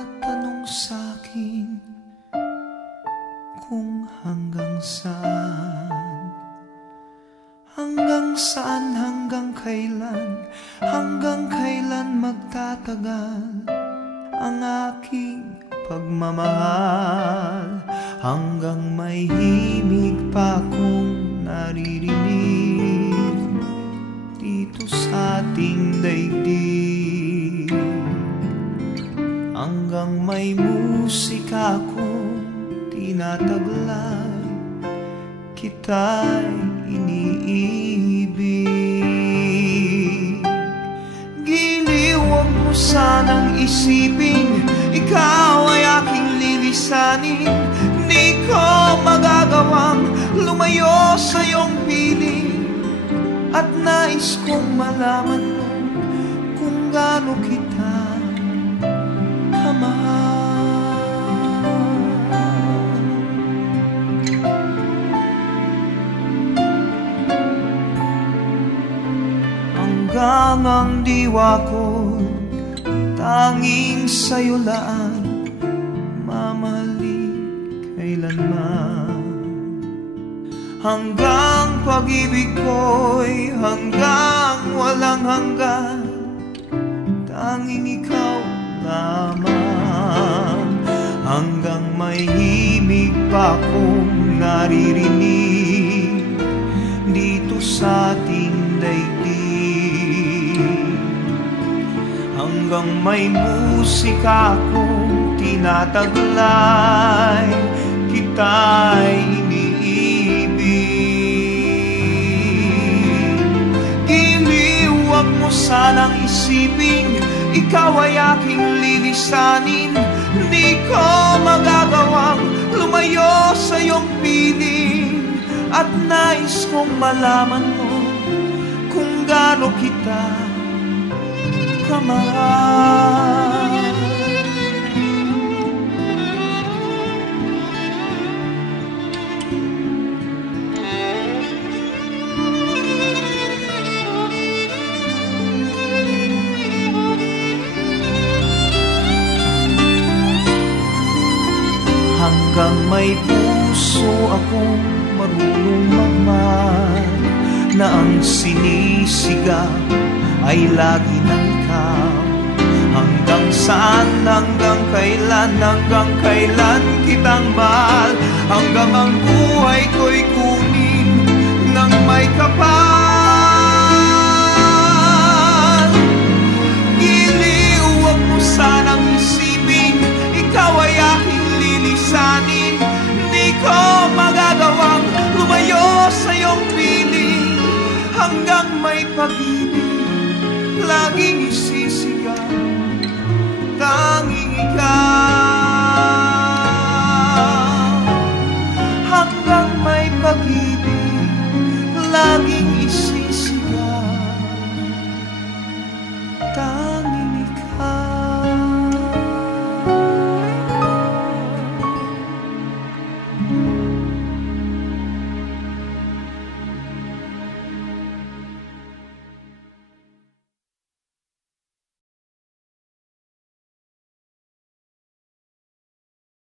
nagtatanong sa'kin kung hanggang saan, hanggang kailan magtatagal ang aking pagmamahal, hanggang may himig pa akong naririnig dito sa ating daigdig, hanggang may musika akong tinataglay, kita'y iniibig. Giliw, huwag mo sanang isipin ikaw ay aking lilisanin. Di ko magagawang lumayo sa iyong piling, at nais kong malaman mo kung gaano kita kamahal. Hanggang ang diwa ko tanging sa'yo laan, mamahalin kailanman. Hanggang pag-ibig ko'y hanggang walang hanggan, tanging ikaw lamang. Hanggang may himig pa akong naririnig dito sa ating daigdig, hanggang may musika akong tinataglay, kita'y iniibig. Giliw, huwag mo sanang isipin ikaw ay aking lilisanin. Di ko magagawang lumayo sa iyong piling, at nais kong malaman mo kung gaano kita kamahal. Hanggang may puso akong marunong magmahal, na ang sinisigaw ay lagi ng ikaw. Hanggang saan, hanggang kailan kitang mahal, hanggang ang buhay ko'y kunin ng may kapal. Giliw, huwag mo sanang isipin ikaw ay aking lilisanin. Di ko magagawang lumayo sa iyong piling, hanggang may pag-ibig laging isisigaw.